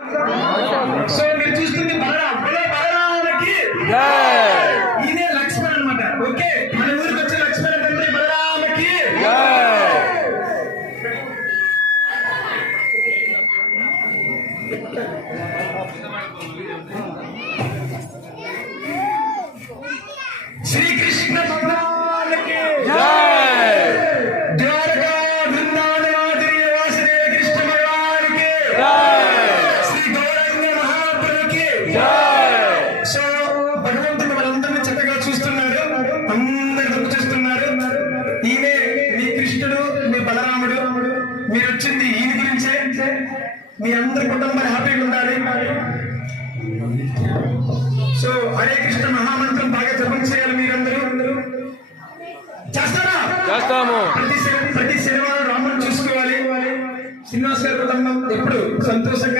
So మీరు చూస్తుంది బలరామకి ఇదే లక్ష్మణ్ అన్నమాట. ఓకే, మన ఊరికి వచ్చే లక్ష్మణ్ తండ్రి బలరామకి. శ్రీకృష్ణ భగవానికి ద్వారకా బృందావనాది వాసుదేవ కృష్ణ భగవానికి, శ్రీ గౌరంగ మహాప్రభుకి. సో భగవంతుడు మనందరినీ చక్కగా చూస్తున్నారు, అందరు చూస్తున్నారు. ఈయనే మీ కృష్ణుడు, మీ బలరాముడు. మీరు వచ్చింది ఈయన గురించే. మీ అందరి కుటుంబాలు హ్యాపీగా ఉండాలి. సో హరే కృష్ణ మహామంత్రం బాగా జపం చేయాలి. మీరందరూ చేస్తారా? చేస్తాము. ప్రతి శనివారం రాముడు చూసుకోవాలి. శ్రీనివాస్ గారి కుటుంబం ఎప్పుడు సంతోషంగా